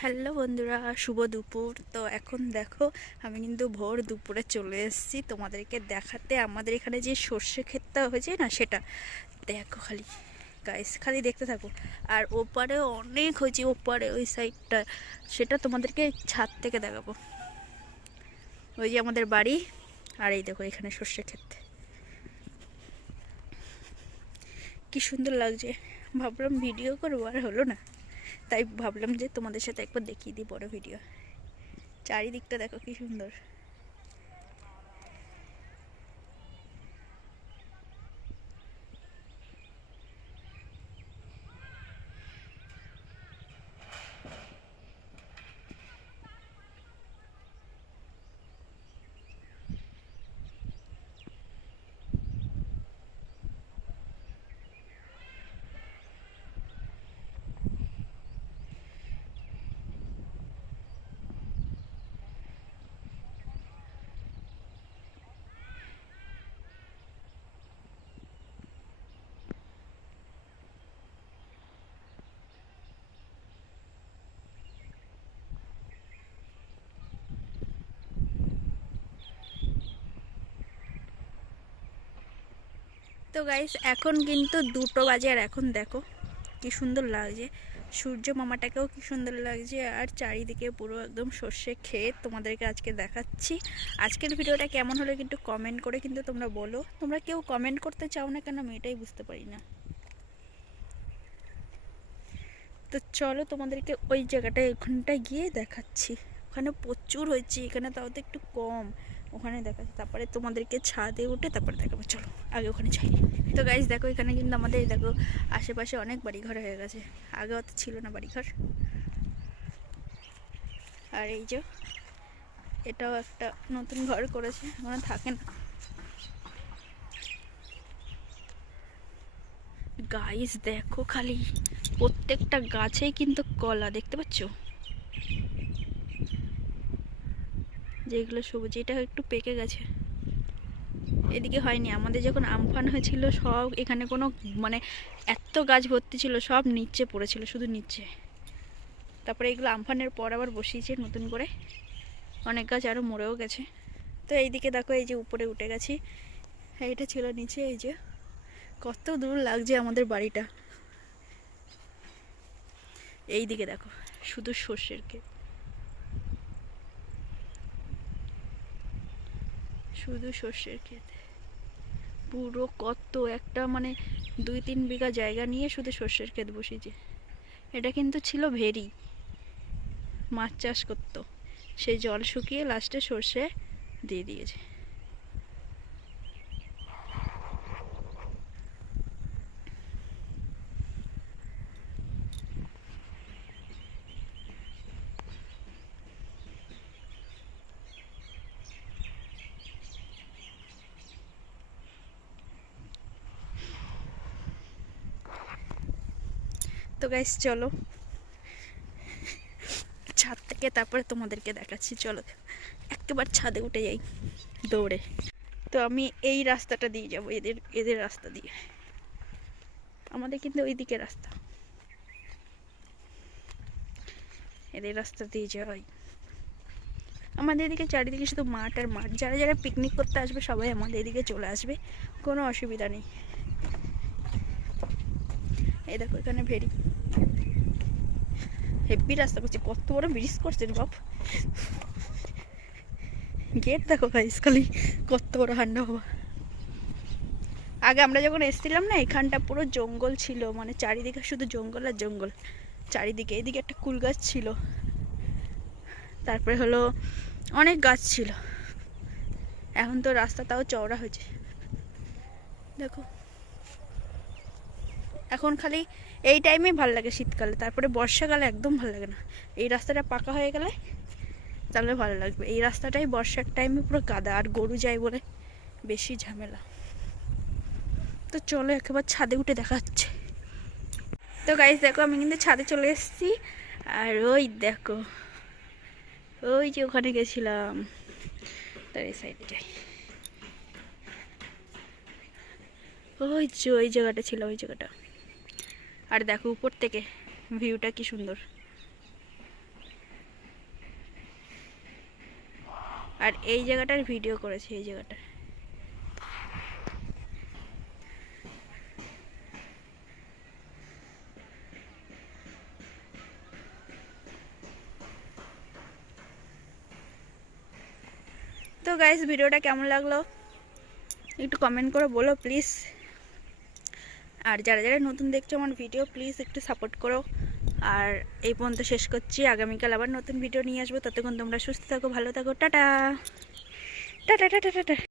Hello বন্ধুরা, শুভ দুপুর। তো এখন দেখো, আমি কিন্তু ভোর দুপুরে চলে এসেছি তোমাদেরকে দেখাতে। আমাদের এখানে যে সর্ষে ক্ষেতটা হয়েছে না, সেটা দেখো খালি। গাইস খালি দেখতে থাকো। আর ওপারে অনেক হয়েছে, ওপারে ওই সাইডটা সেটা তোমাদেরকে ছাদ থেকে দেখাবো। ওই যে আমাদের বাড়ি, আর এই দেখো এখানে সর্ষে ক্ষেত। কি সুন্দর লাগছে। ভাবলাম ভিডিও করব, আর হলো না। তাই ভাবলাম যে তোমাদের সাথে একবার দেখিয়ে দিই বড় ভিডিও চারিদিকটা দেখো কি সুন্দর। তো গাইস এখন কিন্তু দুটো বাজে আর এখন দেখো কি সুন্দর লাগছে। সূর্য মামাটাকেও কি সুন্দর লাগছে আর চারিদিকে পুরো একদম সর্ষে খেয়ে তোমাদেরকে আজকে দেখাচ্ছি। আজকের ভিডিওটা কেমন হলো কিন্তু কমেন্ট করে কিন্তু তোমরা বলো। তোমরা কেউ কমেন্ট করতে চাও না কেন, আমি এটাই বুঝতে পারি না। তো চলো তোমাদেরকে ওই জায়গাটায়, ওখানটায় গিয়ে দেখাচ্ছি। ওখানে প্রচুর হয়েছে, এখানে তাও তো একটু কম। ওখানে দেখাচ্ছি তারপরে তোমাদেরকে ছাদে উঠে তারপরে দেখাবো। চলো, আগে ওখানে যাই। তো গাইজ দেখো এখানে কিন্তু আমাদের, দেখো আশেপাশে অনেক বাড়িঘর হয়ে গেছে। আগে অত ছিল না বাড়িঘর। আর এই যে, এটাও একটা নতুন ঘর করেছে ওখানে থাকে না। গাইজ দেখো খালি প্রত্যেকটা গাছেই কিন্তু কলা, দেখতে পাচ্ছ? যেগুলো সবুজ, এটা একটু পেকে গেছে। এদিকে হয়নি, আমাদের যখন আমফান হয়েছিল, সব এখানে কোনো মানে এত গাছ ভর্তি ছিল, সব নিচে পড়েছিল, শুধু নিচে। তারপরে এগুলো আমফানের পর আবার বসিয়েছে নতুন করে। অনেক গাছ আরও মরেও গেছে। তো এইদিকে দেখো, এই যে উপরে উঠে গেছি। এইটা ছিল নিচে, এই যে। কত দূর লাগছে আমাদের বাড়িটা। এই দিকে দেখো, শুধু সর্ষের ক্ষেত। শুধু সর্ষের ক্ষেত। পুরো কত একটা মানে দুই তিন বিঘা জায়গা নিয়ে শুধু সর্ষের ক্ষেত বসিয়েছে এটা কিন্তু ছিল ভেরি। মাছ চাষ করতো। সেই জল শুকিয়ে লাস্টে সর্ষে দিয়ে দিয়েছে। তো গাইস চলো। ছাদ থেকে তারপরে তোমাদেরকে দেখাচ্ছি, চলো। একেবারে ছাদে উঠে যাই, দৌড়ে। তো আমি এই রাস্তাটা দিয়ে যাব, এদের এদের রাস্তা দিয়ে। আমাদের কিন্তু ওই দিকে রাস্তা। এদের রাস্তা দিয়ে যাওয়াই। আমাদের এদিকে চারিদিকে শুধু মাঠ আর মাঠ। যারা যারা পিকনিক করতে আসবে, সবাই আমাদের এদিকে চলে আসবে। কোনো অসুবিধা নেই। এই দেখো, এখানে ভেরি হেভি রাস্তা করছে, কত বড় ব্রিজ করছে বাপ। গেট দেখো গাইস খালি কত বড় হান্ডা হওয়া। আগে আমরা যখন এসেছিলাম না, এখানটা পুরো জঙ্গল ছিল মানে চারিদিকে শুধু জঙ্গল আর জঙ্গল। চারিদিকে, এদিকে একটা কুল গাছ ছিল। তারপরে হলো অনেক গাছ ছিল। এখন তো রাস্তা তাও চওড়া হয়েছে। দেখো। এখন খালি এই টাইমেই ভালো লাগে শীতকালে, তারপরে বর্ষাকালে একদম ভালো লাগে না। এই রাস্তাটা পাকা হয়ে গেলে তাহলে ভালো লাগবে। এই রাস্তাটাই বর্ষার টাইমে পুরো কাদা আর গরু যায় বলে বেশি ঝামেলা। তো চলো একেবারে ছাদে উঠে দেখা যাচ্ছে তো গাইজ দেখো আমি কিন্তু ছাদে চলে এসেছি। আর ওই দেখো, ওই যে ওখানে গেছিলাম। তার এই সাইডে যাই। ওই যে ওই জায়গাটা ছিল, ওই জায়গাটা। আর দেখো উপর থেকে ভিউটা কি সুন্দর। আর এই জায়গাটার ভিডিও করেছে, এই জায়গাটা। তো গাইস ভিডিওটা কেমন লাগল? একটু কমেন্ট করে বলো প্লিজ আর যারা যারা নতুন দেখছ আমার ভিডিও প্লিজ একটু সাপোর্ট করো। আর এই পর্যন্ত শেষ করছি। আগামীকাল আবার নতুন ভিডিও নিয়ে আসব। ততক্ষণ তোমরা সুস্থ থাকো, ভালো থাকো। টাটা। Tata tata tata.